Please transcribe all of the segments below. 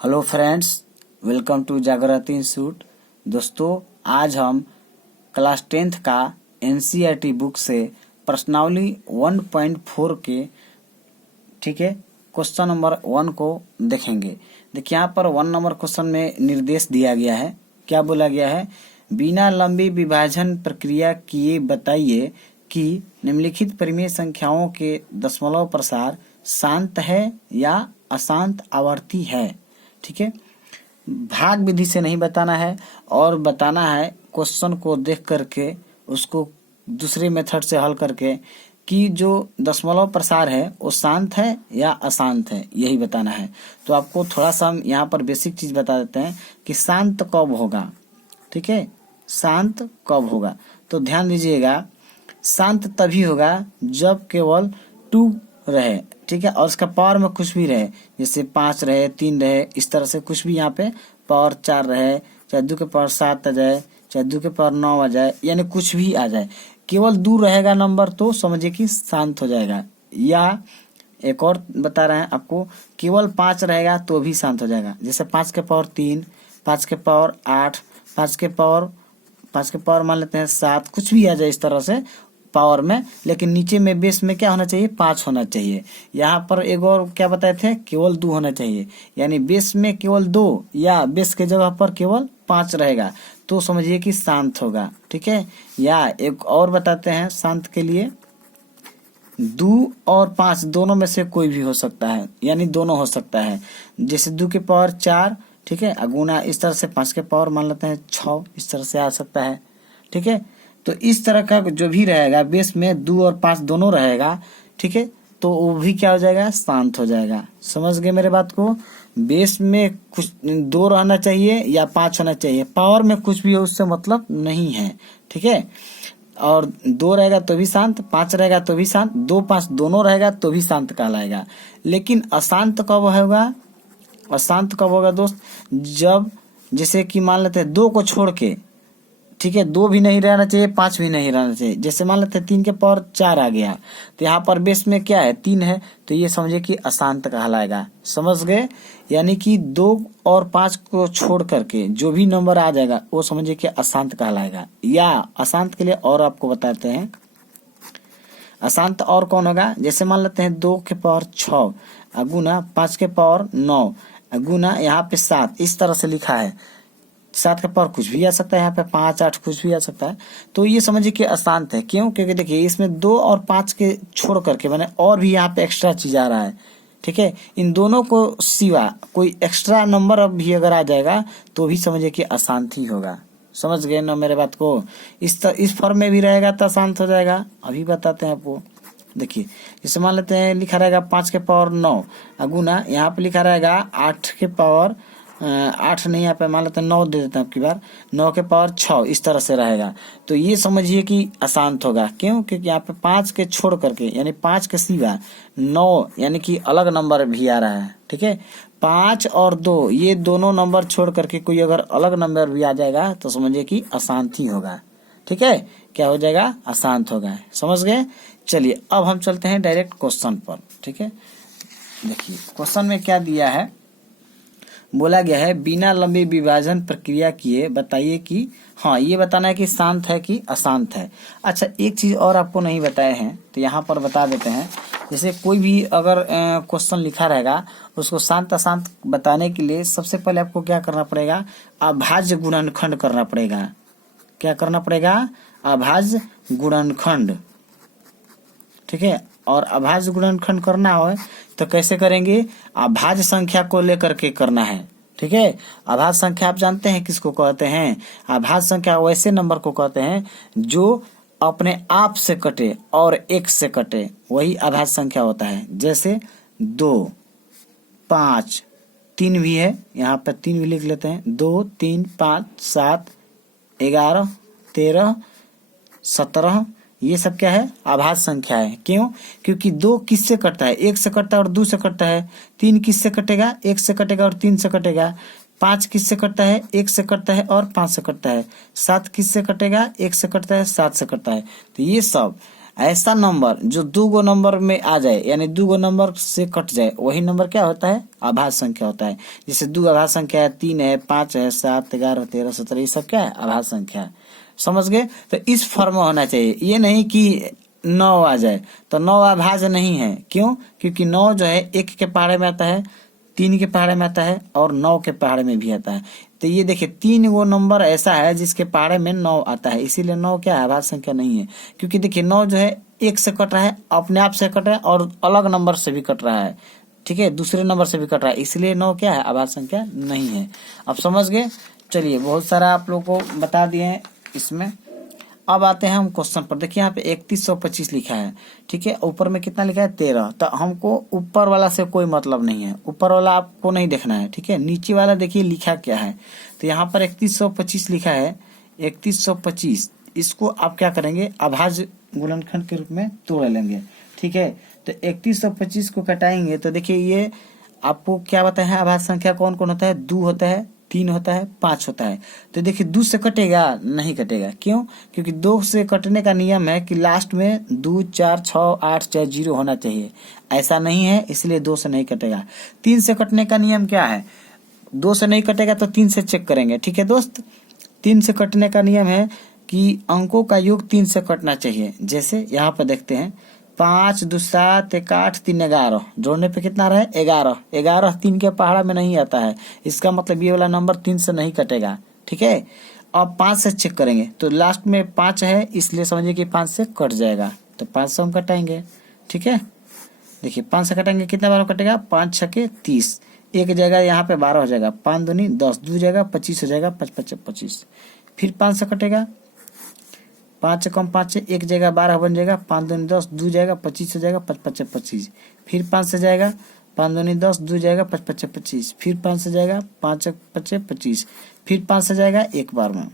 Hello friends, welcome to जागृति institute. दोस्तों, आज हम क्लास 10th का एनसीईआरटी बुक से प्रश्नावली 1.4 के क्वेश्चन नंबर 1 को देखेंगे। देखिए, यहाँ पर 1 नंबर क्वेश्चन में निर्देश दिया गया है। क्या बोला गया है? बिना लंबी विभाजन प्रक्रिया किए बताइए कि निम्नलिखित परिमेय संख्याओं के दशमलव प्रसार शांत है या अशांत आवर्ती है। ठीक है, भाग विधि से नहीं बताना है और बताना है क्वेश्चन को देख करके, उसको दूसरे मेथड से हल करके कि जो दशमलव प्रसार है वो शांत है या अशांत है, यही बताना है। तो आपको थोड़ा सा हम यहाँ पर बेसिक चीज बता देते हैं कि शांत कब होगा। ठीक है, शांत कब होगा तो ध्यान दीजिएगा, शांत तभी होगा जब केवल 2 रहे। ठीक है, और उसका पावर में कुछ भी रहे, जैसे 5 रहे, 3 रहे, इस तरह से कुछ भी यहाँ पे पावर 4 रहे, चाहे 2 के पावर 7 आ जाए, चाहे 2 के पावर 9 आ जाए, यानी कुछ भी आ जाए, केवल 2 रहेगा नंबर तो समझिए कि शांत हो जाएगा। या एक और बता रहे हैं आपको, केवल 5 रहेगा तो भी शांत हो जाएगा, जैसे 5 के पावर 3, 5 के पावर 8, 5 के पावर मान लेते हैं 7, कुछ भी आ जाए इस तरह से पावर में, लेकिन नीचे में बेस में क्या होना चाहिए? 5 होना चाहिए। यहाँ पर एक और क्या बताए थे? केवल 2 होना चाहिए, यानी बेस में केवल 2 या बेस के जगह पर केवल 5 रहेगा तो समझिए कि शांत होगा। ठीक है, या एक और बताते हैं शांत के लिए, 2 और 5 दोनों में से कोई भी हो सकता है, यानी दोनों हो सकता है। जैसे 2 के पावर 4, ठीक है, अगुना इस तरह से 5 के पावर मान लेते हैं 6, इस तरह से आ सकता है। ठीक है, तो इस तरह का जो भी रहेगा बेस में 2 और 5 दोनों रहेगा, ठीक है, तो वो भी क्या हो जाएगा? शांत हो जाएगा। समझ गए मेरे बात को? बेस में कुछ 2 रहना चाहिए या 5 होना चाहिए, पावर में कुछ भी हो उससे मतलब नहीं है। ठीक है, और 2 रहेगा तो भी शांत, 5 रहेगा तो भी शांत, 2 5 दोनों रहेगा तो भी शांत कहलाएगा। लेकिन अशांत कब होगा? अशांत कब होगा दोस्त? जब जैसे कि मान लेते हैं 2 को छोड़ के, ठीक है, 2 भी नहीं रहना चाहिए, 5 भी नहीं रहना चाहिए। जैसे मान लेते हैं 3 के पावर 4 आ गया, तो यहाँ पर बेस में क्या है? 3 है, तो ये समझिए कि अशांत कहलाएगा। समझ गए? यानी कि 2 और 5 को छोड़ करके जो भी नंबर आ जाएगा वो समझिए कि अशांत कहलाएगा। या अशांत के लिए और आपको बताते हैं, अशांत और कौन होगा? जैसे मान लेते हैं 2 के पावर 6 अगुना 5 के पावर 9 अगुना यहाँ पे 7, इस तरह से लिखा है। 7 के पावर कुछ भी आ सकता है, यहाँ पे 5 8 कुछ भी आ सकता है, तो ये समझिए कि अशांत है। क्यों? क्योंकि देखिए इसमें 2 और 5 के छोड़ करके मैंने और भी यहाँ पे एक्स्ट्रा चीज आ रहा है। ठीक है, इन दोनों को सिवा कोई एक्स्ट्रा नंबर अब भी अगर आ जाएगा तो भी समझिए कि अशांत ही होगा। समझ गए ना मेरे बात को? इस फॉर्म में भी रहेगा तो अशांत हो जाएगा। अभी बताते हैं आपको। देखिए, जैसे मान लेते हैं लिखा रहेगा 5 के पावर 9 अगुना यहाँ पे लिखा रहेगा 8 के पावर 8 नहीं, यहाँ पे मान लेते हैं 9 दे देते हैं आपकी बार, 9 के पावर 6, इस तरह से रहेगा। तो ये समझिए कि अशांत होगा। क्यों? क्योंकि यहाँ पे 5 के छोड़ करके यानी 5 के सिवा 9 यानी कि अलग नंबर भी आ रहा है। ठीक है, 5 और 2 ये दोनों नंबर छोड़ करके कोई अगर अलग नंबर भी आ जाएगा तो समझिए कि अशांत ही होगा। ठीक है, क्या हो जाएगा? अशांत होगा। समझ गए? चलिए अब हम चलते हैं डायरेक्ट क्वेश्चन पर। ठीक है, देखिए क्वेश्चन में क्या दिया है, बोला गया है बिना लंबी विभाजन प्रक्रिया किए बताइए कि, हाँ ये बताना है कि शांत है कि अशांत है। अच्छा, एक चीज और आपको नहीं बताए हैं तो यहाँ पर बता देते हैं। जैसे कोई भी अगर क्वेश्चन लिखा रहेगा उसको शांत अशांत बताने के लिए सबसे पहले आपको क्या करना पड़ेगा? अभाज्य गुणनखंड करना पड़ेगा। क्या करना पड़ेगा? अभाज्य गुणनखंड। ठीक है, और अभाज्य गुणनखंड करना हो तो कैसे करेंगे? अभाज्य संख्या को लेकर के करना है। ठीक है, अभाज्य संख्या आप जानते हैं किसको कहते हैं? अभाज्य संख्या वैसे नंबर को कहते हैं जो अपने आप से कटे और 1 से कटे, वही अभाज्य संख्या होता है। जैसे 2 5 3 भी है, यहाँ पर 3 भी लिख लेते हैं, 2 3 5 7 11 13 17, ये सब क्या है? अभाज्य संख्या है। क्यों? क्योंकि 2 किससे कटता है? 1 से कटता है और 2 से कटता है। 3 किससे कटेगा? 1 से कटेगा और 3 से कटेगा। 5 किससे कटता है? 1 से कटता है और 5 से कटता है। 7 किससे कटेगा? 1 से कटता है, 7 से कटता है। तो ये सब ऐसा नंबर जो 2 नंबर में आ जाए, यानी 2 नंबर से कट जाए, वही नंबर क्या होता है? अभाज्य संख्या होता है। जैसे 2 अभाज्य संख्या है, 3 है, 5 है, 7, 11, 13, 17, ये सब क्या है? अभाज्य संख्या है। समझ गए? तो इस फॉर्म में होना चाहिए, ये नहीं कि 9 आ जाए। तो 9 अभाज्य नहीं है, क्यों? क्योंकि 9 जो है 1 के पहाड़े में आता है, 3 के पहाड़े में आता है और 9 के पहाड़े में भी आता है। तो ये देखिए 3 वो नंबर ऐसा है जिसके पहाड़े में 9 आता है, इसीलिए 9 क्या है? अभाज्य संख्या नहीं है। क्योंकि देखिए 9 जो है 1 से कट रहा है, अपने आप से कट रहा है और अलग नंबर से भी कट रहा है, ठीक है, दूसरे नंबर से भी कट रहा है, इसलिए 9 क्या है? अभाज्य संख्या नहीं है। अब समझ गए? चलिए, बहुत सारा आप लोग को बता दिए हैं इसमें। अब आते हैं हम क्वेश्चन पर। देखिए यहाँ पे 3125 लिखा है, ठीक है, ऊपर में कितना लिखा है? 13। तो हमको ऊपर वाला से कोई मतलब नहीं है, ऊपर वाला आपको नहीं देखना है, ठीक है। नीचे वाला देखिए लिखा क्या है। तो यहाँ पर 3125 लिखा है, 3125 इसको आप क्या करेंगे? अभाज्य गुणनखंड के रूप में तोड़ लेंगे, ठीक है। तो 3125 को कटाएंगे तो देखिए ये आपको क्या बताया है? अभाज्य संख्या कौन कौन होता है? 2 होता है, 3 होता है, 5 होता है। तो देखिए 2 से कटेगा? नहीं कटेगा। क्यों? क्योंकि 2 से कटने का नियम है कि लास्ट में 2, 4, 6, 8 चाहे 0 होना चाहिए, ऐसा नहीं है, इसलिए 2 से नहीं कटेगा। 3 से कटने का नियम क्या है? 2 से नहीं कटेगा तो 3 से चेक करेंगे, ठीक है दोस्त। 3 से कटने का नियम है कि अंकों का योग 3 से कटना चाहिए। जैसे यहाँ पर देखते हैं 5, 2, 7, 1, 8, 3, 11, जोड़ने पे कितना रहे? 11। 11 3 के पहाड़ा में नहीं आता है, इसका मतलब ये वाला नंबर 3 से नहीं कटेगा, ठीक है। अब 5 से चेक करेंगे तो लास्ट में 5 है, इसलिए समझिए कि 5 से कट जाएगा। तो 5 से हम कटाएंगे, ठीक है। देखिए 5 से कटेंगे, कितना बार कटेगा? 5 छके 30, एक जगह यहाँ पे 12 हो जाएगा, 5 दूनी 10, 2 जगह 25 हो जाएगा, 5 5 25। फिर 5 से कटेगा, 5 से कम 5 से एक जगह 12 बन जाएगा, 5 दूनी 10, 2 जाएगा 25 हो जाएगा, 5 5 25। फिर 5 से जाएगा, 5 दूनी 10, 2 जाएगा 5 5 25। फिर 5 से जाएगा, 5 5 25। फिर 5 से जाएगा एक बार में।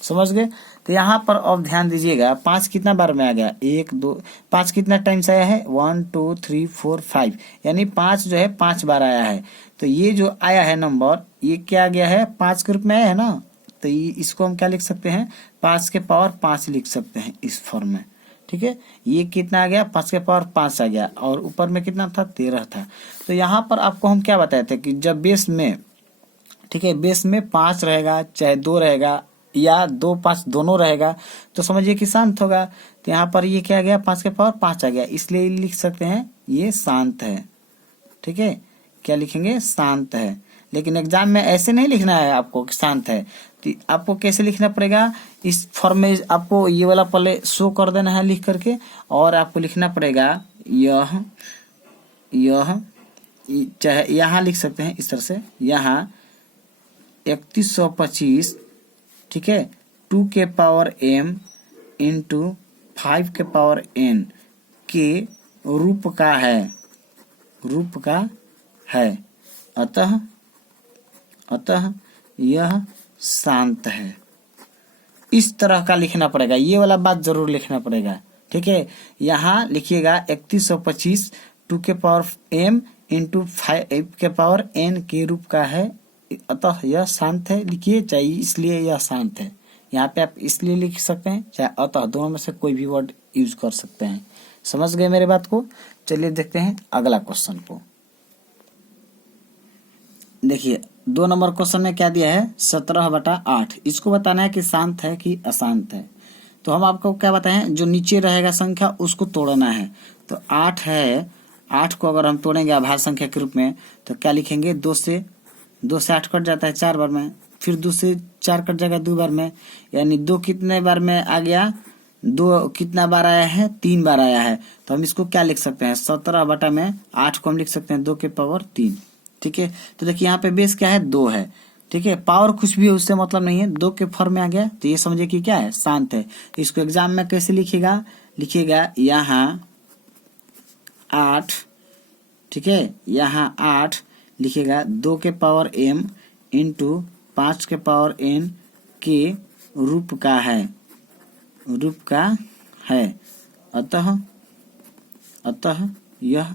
समझ गए? तो यहाँ पर अब ध्यान दीजिएगा, 5 कितना बार में आ गया? 1 2 5 कितना टाइम्स आया है? 1 2 3 4 5, यानी 5 जो है 5 बार आया है। तो ये जो आया है नंबर, ये क्या आ गया है? 5 के रूप में आया है ना। तो ये इसको हम क्या लिख सकते हैं? 5 के पावर 5 लिख सकते हैं इस फॉर्म में, ठीक है। ये कितना आ गया? 5 के पावर 5 आ गया, और ऊपर में कितना था? 13 था। तो यहाँ पर आपको हम क्या बताए थे कि जब बेस में, ठीक है, बेस में 5 रहेगा, चाहे 2 रहेगा या 2 5 दोनों रहेगा, तो समझिए कि शांत होगा। तो यहाँ पर ये क्या आ गया? 5 के पावर 5 आ गया, इसलिए लिख सकते हैं ये शांत है, ठीक है। क्या लिखेंगे? शांत है। लेकिन एग्जाम में ऐसे नहीं लिखना है आपको कि शांत है, तो आपको कैसे लिखना पड़ेगा? इस फॉर्म में आपको ये वाला पहले शो कर देना है लिख करके, और आपको लिखना पड़ेगा यह चाहे यहाँ लिख सकते हैं इस तरह से, यहाँ 3125, ठीक है, 2 के पावर m इंटू 5 के पावर n के रूप का है, अतः यह शांत है। इस तरह का लिखना पड़ेगा, ये वाला बात जरूर लिखना पड़ेगा, ठीक है। यहाँ लिखिएगा 3125 2 के पावर m इंटू 5 के पावर n के रूप का है, अतः यह शांत है। लिखिए, चाहे इसलिए यह शांत है, यहाँ पे आप इसलिए लिख सकते हैं, चाहे अतः, दोनों में से कोई भी वर्ड यूज कर सकते हैं। समझ गए मेरे बात को? चलिए देखते हैं अगला क्वेश्चन को। देखिए 2 नंबर क्वेश्चन में क्या दिया है? 17/8। इसको बताना है कि शांत है कि अशांत है। तो हम आपको क्या बताएं, जो नीचे रहेगा संख्या उसको तोड़ना है। तो 8 है, 8 को अगर हम तोड़ेंगे अभाज्य संख्या के रूप में तो क्या लिखेंगे? 2 से 8 कट जाता है 4 बार में, फिर 2 से 4 कट जाएगा 2 बार में, यानी 2 कितने बार में आ गया? 2 कितना बार आया है? 3 बार आया है। तो हम इसको क्या लिख सकते हैं? 17/8 को हम लिख सकते हैं 2 के पावर 3, ठीक है। तो देखिए यहाँ पे बेस क्या है? 2 है, ठीक है। पावर कुछ भी है उससे मतलब नहीं है, 2 के फॉर्म में आ गया, तो ये समझिए कि क्या है? शांत है। इसको एग्जाम में कैसे लिखिएगा? लिखिएगा यहाँ 8, ठीक है, यहाँ 8 लिखिएगा 2 के पावर m इंटू 5 के पावर n के रूप का है, अतः यह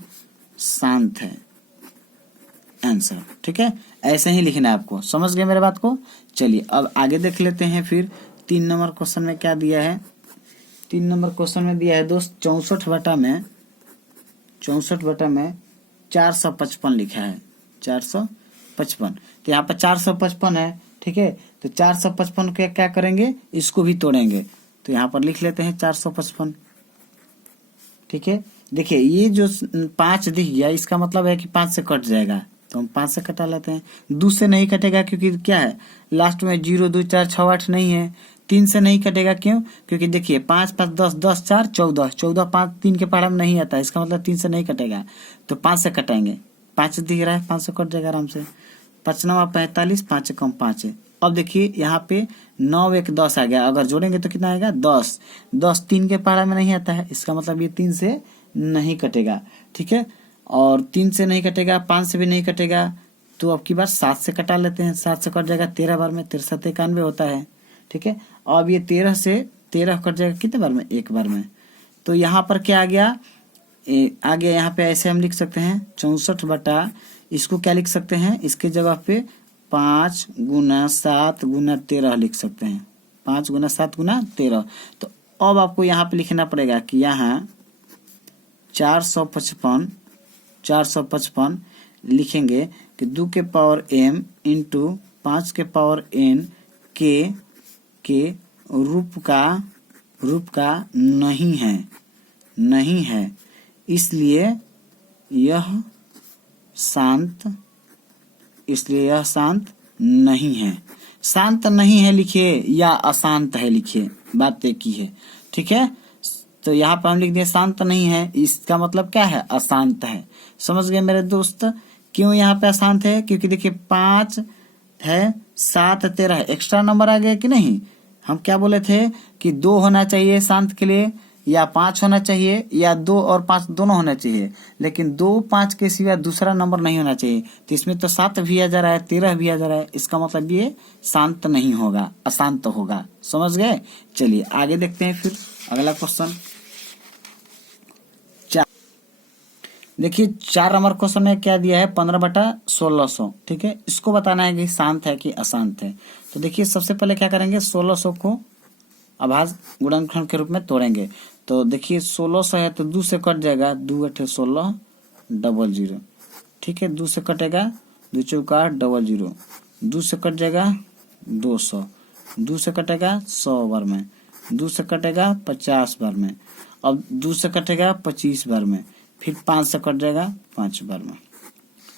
शांत है। आंसर, ठीक है। ऐसे ही लिखना है आपको। समझ गए मेरे बात को? चलिए अब आगे देख लेते हैं। फिर 3 नंबर क्वेश्चन में क्या दिया है? 3 नंबर क्वेश्चन में दिया है दोस्त 64/में 455 लिखा है 455। तो यहाँ पर 455 है, ठीक है। तो 455 को क्या करेंगे, इसको भी तोड़ेंगे। तो यहाँ पर लिख लेते हैं 455, ठीक है। देखिए ये जो 5 दिख गया, इसका मतलब है कि 5 से कट जाएगा, तो हम 5 से कटा लेते हैं। 2 से नहीं कटेगा क्योंकि क्या है, लास्ट में 0 2 4 6 8 नहीं है। 3 से नहीं कटेगा, क्यों, क्योंकि देखिए 5 5 10 10 4 14 14 5 3 के पहाड़ा में नहीं आता, इसका मतलब 3 से नहीं कटेगा, तो 5 से कटाएंगे। 5 दिख रहा है, 5 से कट जाएगा आराम से। 5 9 45, 5 कम 5 है। अब देखिए यहाँ पे 9 1 10 आ गया, अगर जोड़ेंगे तो कितना आएगा 10। 10 3 के पहाड़ा में नहीं आता है, इसका मतलब ये 3 से नहीं कटेगा, ठीक है। और 3 से नहीं कटेगा, 5 से भी नहीं कटेगा, तो अब की बार 7 से कटा लेते हैं। 7 से कट जाएगा 13 बार में, 13 91 होता है, ठीक है। अब ये 13 से 13 कट जाएगा कितने बार में, एक बार में। तो यहाँ पर क्या आ गया, आ गया यहाँ पे ऐसे हम लिख सकते हैं 64 इसको क्या लिख सकते हैं, इसके जगह पे 5 × 7 × 13 लिख सकते हैं। 5 × 7 × 13। तो अब आपको यहाँ पे लिखना पड़ेगा कि यहाँ 455 लिखेंगे कि 2 के पावर m इंटू 5 के पावर n के रूप का नहीं है, इसलिए यह शांत नहीं है। शांत नहीं है लिखिए या अशांत है लिखिए, बात एक ही है, ठीक है। तो यहाँ पर हम लिख दिए शांत नहीं है, इसका मतलब क्या है, अशांत है। समझ गए मेरे दोस्त, क्यों यहाँ पे अशांत है, क्योंकि देखिए 5 है 7 13 एक्स्ट्रा नंबर आ गया कि नहीं। हम क्या बोले थे कि 2 होना चाहिए शांत के लिए, या 5 होना चाहिए, या 2 और 5 दोनों होना चाहिए, लेकिन 2 5 के सिवा दूसरा नंबर नहीं होना चाहिए। तो इसमें तो 7 भी आ जा रहा है, 13 भी आ जा रहा है, इसका मतलब ये शांत नहीं होगा, अशांत होगा। समझ गए। चलिए आगे देखते हैं फिर अगला क्वेश्चन। देखिए 4 नंबर क्वेश्चन में क्या दिया है, 15/1600, ठीक है। इसको बताना है कि शांत है कि अशांत है। तो देखिए सबसे पहले क्या करेंगे, 1600 को अभाज्य गुणनखंड के रूप में तोड़ेंगे। तो देखिए 1600 है तो 2 से कट जाएगा, 2 8 16 00, ठीक है। 2 से कटेगा, 2 चौका 00, 2 से कट जाएगा 200, 2 से कटेगा 100 बार में, 2 से कटेगा 50 बार में, अब 2 से कटेगा 25 बार में, फिर 5 से कट जाएगा 5 बार में,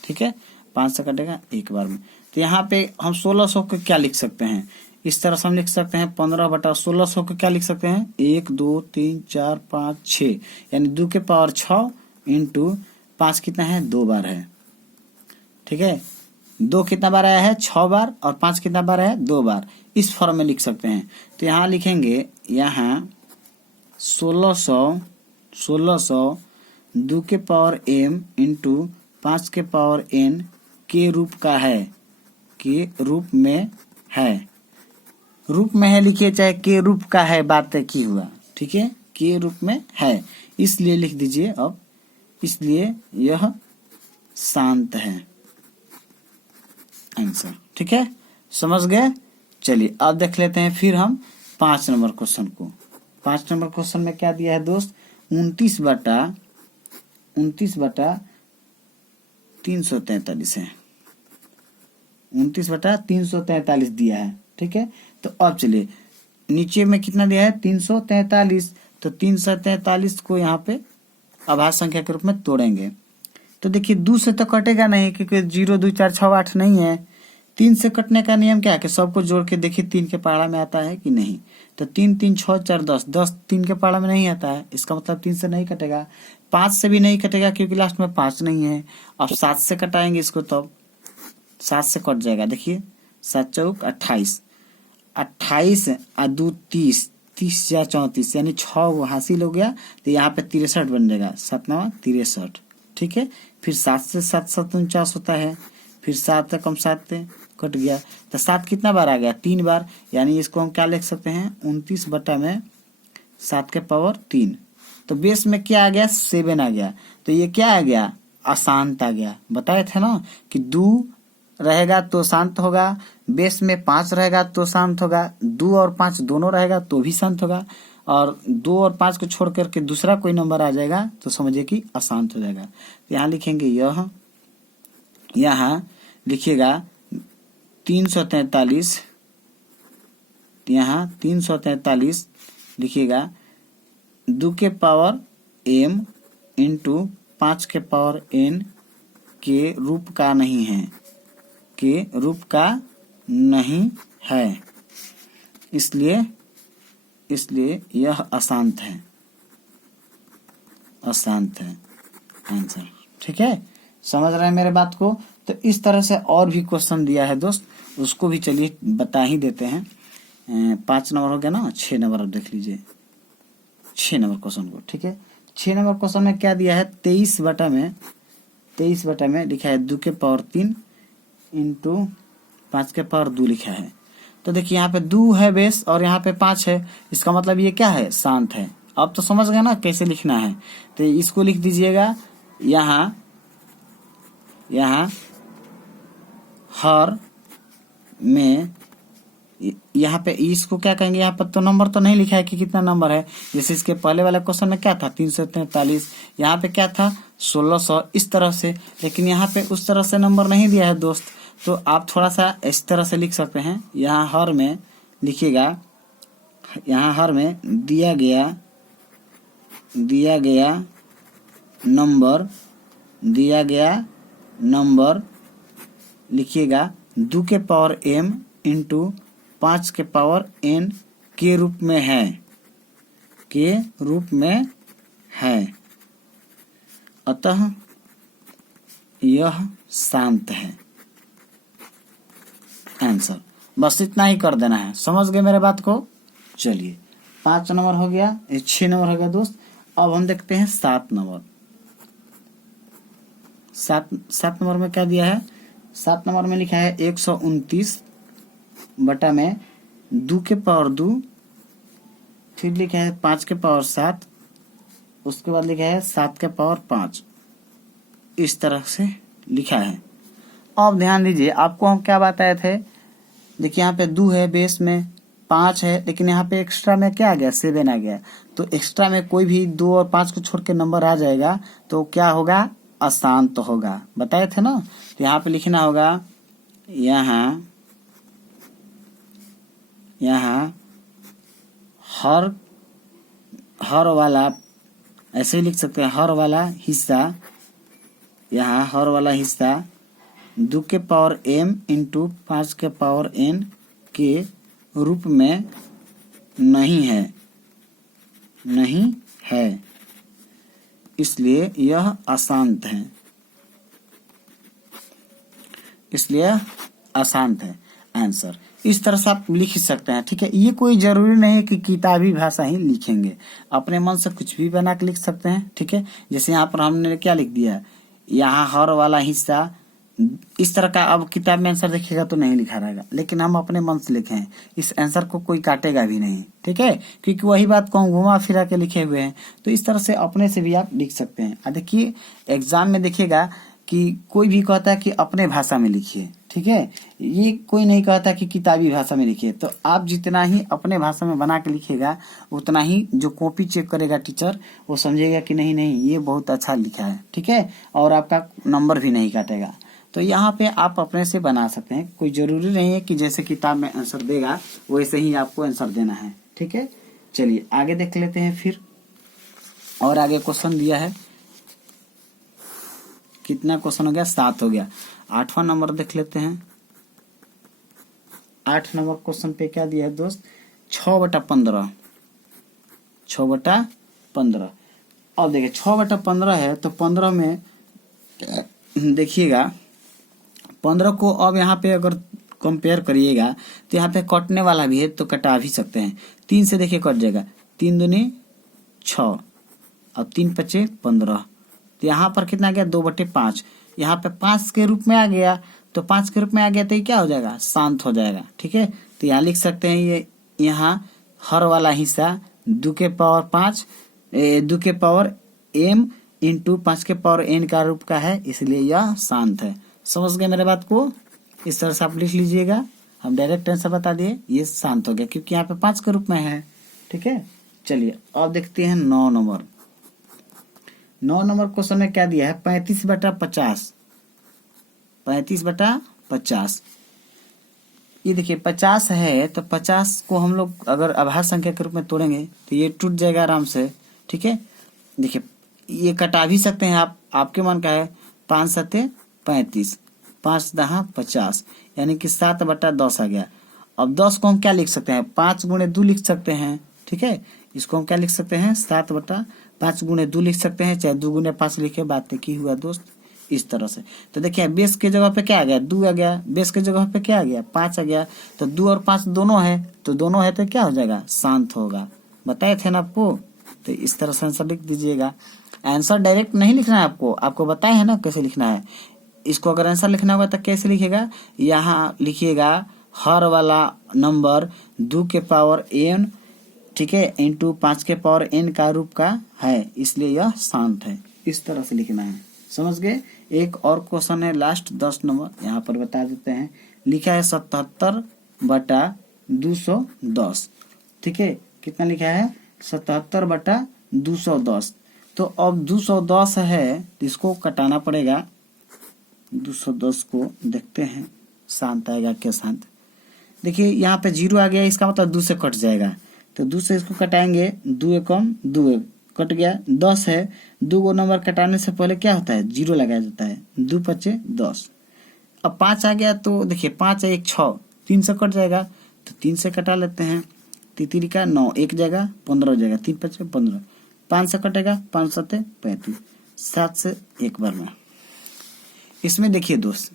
ठीक है। 5 से कटेगा 1 बार में। तो यहाँ पे हम 1600 को क्या लिख सकते हैं, इस तरह से हम लिख सकते हैं 15/1600 को क्या लिख सकते हैं, 1 2 3 4 5 6, यानी 2 के पावर 6 इंटू 5 कितना है, 2 बार है, ठीक है। 2 कितना बार आया है, 6 बार, और 5 कितना बार है, 2 बार। इस फॉर्म में लिख सकते हैं। तो यहाँ लिखेंगे, यहाँ 1600 2 के पावर m इंटू 5 के पावर n के रूप का है, के रूप में है, रूप में है लिखिए, चाहे के रूप का है, बात है की हुआ, ठीक है। के रूप में है, इसलिए लिख दीजिए अब, इसलिए यह शांत है, आंसर, ठीक है। समझ गए। चलिए अब देख लेते हैं फिर हम 5 नंबर क्वेश्चन को। 5 नंबर क्वेश्चन में क्या दिया है दोस्त, 29/343 है, 29/343 दिया है, ठीक है। तो अब चलिए नीचे में कितना दिया है, 343। तो 343 को यहाँ पे अभाज्य संख्या के रूप में तोड़ेंगे। तो देखिए 2 से तो कटेगा नहीं, क्योंकि 0 2 4 6 8 नहीं है। 3 से कटने का नियम क्या है कि सबको जोड़ के देखिए 3 के पहाड़ा में आता है कि नहीं। तो 3 3 6 4 10, 10 3 के पहाड़ा में नहीं आता है, इसका मतलब 3 से नहीं कटेगा। 5 से भी नहीं कटेगा क्योंकि लास्ट में 5 नहीं है। अब 7 से कटाएंगे इसको, तब 7 से कट जाएगा। देखिए 7 चौक 28, 28 और 2 30, 30 या 34, यानी 6 हासिल हो गया। तो यहाँ पे 63 बन जाएगा, 7 9 63, ठीक है। फिर 7 से 7 7 49 होता है, फिर 7 कम 7 कट गया। तो 7 कितना बार आ गया, 3 बार, यानी इसको हम क्या लिख सकते हैं, 29/7 के पावर 3। तो बेस में क्या आ गया, 7 आ गया। तो ये क्या आ गया, अशांत आ गया। बताए थे ना कि 2 रहेगा तो शांत होगा, बेस में 5 रहेगा तो शांत होगा, 2 और 5 दोनों रहेगा तो भी शांत होगा। और 2 और 5 को छोड़ करके दूसरा कोई नंबर आ जाएगा तो समझिए कि अशांत हो जाएगा। यहाँ लिखेंगे यहाँ लिखिएगा 343, यहाँ 343 लिखिएगा 2 के पावर m इंटू 5 के पावर n के रूप का नहीं है, के रूप का नहीं है, इसलिए यह अशांत है, अशांत है आंसर। ठीक है, समझ रहे हैं मेरे बात को। तो इस तरह से और भी क्वेश्चन दिया है दोस्त, उसको भी चलिए बता ही देते हैं। 5 नंबर हो गया ना, 6 नंबर अब देख लीजिए 6 नंबर क्वेश्चन को। ठीक है, 6 नंबर क्वेश्चन में क्या दिया है, 23 बटा में लिखा है 2 के पावर 3 इंटू 5 के पावर 2 लिखा है। तो देखिए यहाँ पे 2 है बेस और यहाँ पे 5 है, इसका मतलब ये क्या है, शांत है। अब तो समझ गए ना कैसे लिखना है। तो इसको लिख दीजिएगा यहाँ हर में, यहाँ पे इसको क्या कहेंगे, यहाँ पर तो नंबर तो नहीं लिखा है कि कितना नंबर है। जैसे इसके पहले वाले क्वेश्चन में क्या था 343, यहाँ पे क्या था 1600, इस तरह से। लेकिन यहाँ पे उस तरह से नंबर नहीं दिया है दोस्त, तो आप थोड़ा सा इस तरह से लिख सकते हैं। यहाँ हर में लिखिएगा, यहाँ हर में दिया गया नंबर लिखिएगा 2 के पावर m इंटू 5 के पावर n के रूप में है, अतः यह शांत है आंसर। बस इतना ही कर देना है, समझ गए मेरे बात को। चलिए 5 नंबर हो गया, 6 नंबर हो गया दोस्त। अब हम देखते हैं 7 नंबर। 7 नंबर में क्या दिया है, 7 नंबर में लिखा है 129 बटा में 2 के पावर 2, फिर लिखा है 5 के पावर 7, उसके बाद लिखा है 7 के पावर 5, इस तरह से लिखा है। अब ध्यान दीजिए, आपको हम क्या बताए थे, देखिए यहाँ पे 2 है बेस में, 5 है, लेकिन यहाँ पे एक्स्ट्रा में क्या आ गया, 7 आ गया। तो एक्स्ट्रा में कोई भी 2 और 5 को छोड़ के नंबर आ जाएगा तो क्या होगा, अशांत होगा, बताए थे ना। तो यहाँ पे लिखना होगा यहाँ हर वाला, ऐसे ही लिख सकते हैं, हर वाला हिस्सा, यहाँ हर वाला हिस्सा 2 के पावर m इंटू 5 के पावर n के रूप में नहीं है, इसलिए यह अशांत है, आंसर। इस तरह से आप लिख सकते हैं। ठीक है, ये कोई जरूरी नहीं है कि किताबी भाषा ही लिखेंगे, अपने मन से कुछ भी बना के लिख सकते हैं। ठीक है, जैसे यहाँ पर हमने क्या लिख दिया, यहाँ हर वाला हिस्सा, इस तरह का। अब किताब में आंसर देखिएगा तो नहीं लिखा रहेगा, लेकिन हम अपने मन से लिखे हैं, इस आंसर को कोई काटेगा भी नहीं। ठीक है, क्योंकि वही बात को हम घुमा फिरा के लिखे हुए हैं। तो इस तरह से अपने से भी आप लिख सकते हैं। देखिए एग्जाम में देखिएगा कि कोई भी कहता है कि अपने भाषा में लिखिए, ठीक है, ये कोई नहीं कहता कि किताबी भाषा में लिखिए। तो आप जितना ही अपने भाषा में बना के लिखिएगा, उतना ही जो कॉपी चेक करेगा टीचर, वो समझेगा कि नहीं ये बहुत अच्छा लिखा है। ठीक है, और आपका नंबर भी नहीं काटेगा। तो यहाँ पे आप अपने से बना सकते हैं, कोई जरूरी नहीं है कि जैसे किताब में आंसर देगा वैसे ही आपको आंसर देना है। ठीक है, चलिए आगे देख लेते हैं फिर। और आगे क्वेश्चन दिया है, कितना क्वेश्चन हो गया, 7 हो गया। 8वां नंबर देख लेते हैं। 8 नंबर क्वेश्चन पे क्या दिया है दोस्त, 6/15। 6/15। अब देखिए 6/15 है, तो 15 में देखिएगा 15 को अब यहाँ पे अगर कंपेयर करिएगा तो यहाँ पे कटने वाला भी है, तो कटा भी सकते हैं। 3 से देखिए कट जाएगा, 3 दूनी 6 और 3 पचे 15। तो यहाँ पर कितना गया, 2/5। यहाँ पे 5 के रूप में आ गया, तो 5 के रूप में आ गया तो ये क्या हो जाएगा, शांत हो जाएगा। ठीक है, तो यहाँ लिख सकते हैं, ये यहाँ हर वाला हिस्सा 2 के पावर 5, 2 के पावर m इंटू 5 के पावर n का रूप का है, इसलिए यह शांत है। समझ गए मेरे बात को। इस तरह से आप लिख लीजिएगा, हम डायरेक्ट आंसर बता दिए, ये शांत हो गया क्योंकि यहाँ पे 5 के रूप में है। ठीक है, चलिए अब देखते हैं 9 नंबर। 9 नंबर क्वेश्चन में क्या दिया है, 35/50। 35/50। ये देखिए 50 है तो 50 को हम लोग अगर अभाज्य संख्या के रूप में तोड़ेंगे तो ये टूट जाएगा आराम से। ठीक है, देखिए ये कटा भी सकते हैं आप, आपके मन का है। 5 सत्ते 35, 5 दहा 50, यानी कि 7/10 आ गया। अब 10 को हम क्या लिख सकते हैं, 5 गुणे 2 लिख सकते हैं। ठीक है, इसको हम क्या लिख सकते हैं, 7/5 गुणे 2 लिख सकते हैं, चाहे 2 गुणे 5 लिखे, बात की हुआ दोस्त। इस तरह से तो देखिए बेस के जगह पे क्या आ गया, 2 आ गया, बेस के जगह पे क्या आ गया, 5 आ गया। तो 2 और 5 दोनों है, तो दोनों है तो क्या हो जाएगा, शांत होगा। बताए थे ना आपको। तो इस तरह से आंसर लिख दीजिएगा। आंसर डायरेक्ट नहीं लिखना है आपको, आपको बताया है ना कैसे लिखना है। इसको अगर आंसर लिखना होगा तो कैसे लिखेगा, यहाँ लिखिएगा हर वाला नंबर 2 के पावर n, ठीक है, इंटू 5 के पावर n का रूप का है, इसलिए यह शांत है। इस तरह से लिखना है, समझ गए। एक और क्वेश्चन है लास्ट 10 नंबर, यहाँ पर बता देते हैं। लिखा है 77/210। ठीक है, कितना लिखा है, 77/210। तो अब 210 है तो इसको कटाना पड़ेगा। 210 को देखते हैं शांत आएगा क्या शांत। देखिए यहाँ पे 0 आ गया, इसका मतलब 2 से कट जाएगा। तो 2 से इसको कटाएंगे, 2 एकम 2 कट गया। 10 है, 2 गो नंबर कटाने से पहले क्या होता है, 0 लगाया जाता है। 2 पचे 10। अब 5 आ गया तो देखिए 5 है 1 6, 3 से कट जाएगा, तो 3 से कटा लेते हैं। 3 का 9, 1 जाएगा 15 हो जाएगा, 3 पचे 15। 5 से कटेगा, 5 सत्ते 35, 7 से एक बार में। इसमें देखिए दोस्त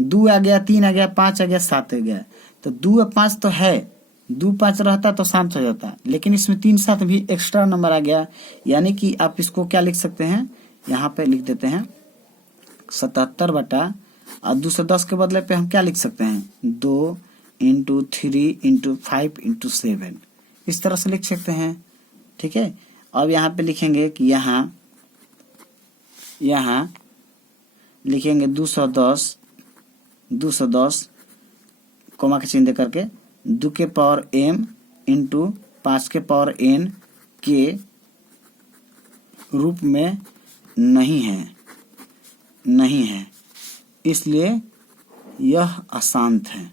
2 आ गया, 3 आ गया, 5 आ गया, 7 आ गया। तो 2 और 5 तो है, 2 5 रहता तो शांत हो जाता, लेकिन इसमें 3 7 भी एक्स्ट्रा नंबर आ गया। यानी कि आप इसको क्या लिख सकते हैं, यहाँ पे लिख देते हैं 77 और 210 के बदले पे हम क्या लिख सकते हैं, 2 × 3 × 5 × 7, इस तरह से लिख सकते हैं। ठीक है, अब यहाँ पे लिखेंगे कि यहाँ लिखेंगे 210 कोमा के चिन्ह दे करके 2 के पावर m इंटू 5 के पावर n के रूप में नहीं है, इसलिए यह अशांत है।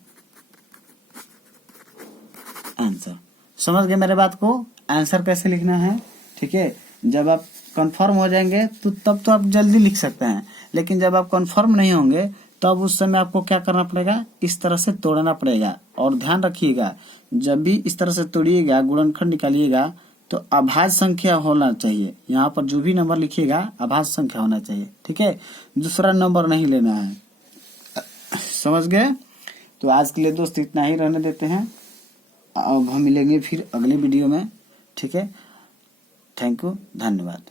आंसर समझ गए मेरे बात को, आंसर कैसे लिखना है। ठीक है, जब आप कंफर्म हो जाएंगे तो तब तो आप जल्दी लिख सकते हैं, लेकिन जब आप कंफर्म नहीं होंगे तब उस समय आपको क्या करना पड़ेगा, इस तरह से तोड़ना पड़ेगा। और ध्यान रखिएगा जब भी इस तरह से तोड़िएगा, गुणनखंड निकालिएगा तो अभाज्य संख्या होना चाहिए। यहाँ पर जो भी नंबर लिखिएगा अभाज्य संख्या होना चाहिए। ठीक है, दूसरा नंबर नहीं लेना है, समझ गए। तो आज के लिए दोस्त इतना ही रहने देते हैं, अब हम मिलेंगे फिर अगले वीडियो में। ठीक है, थैंक यू, धन्यवाद।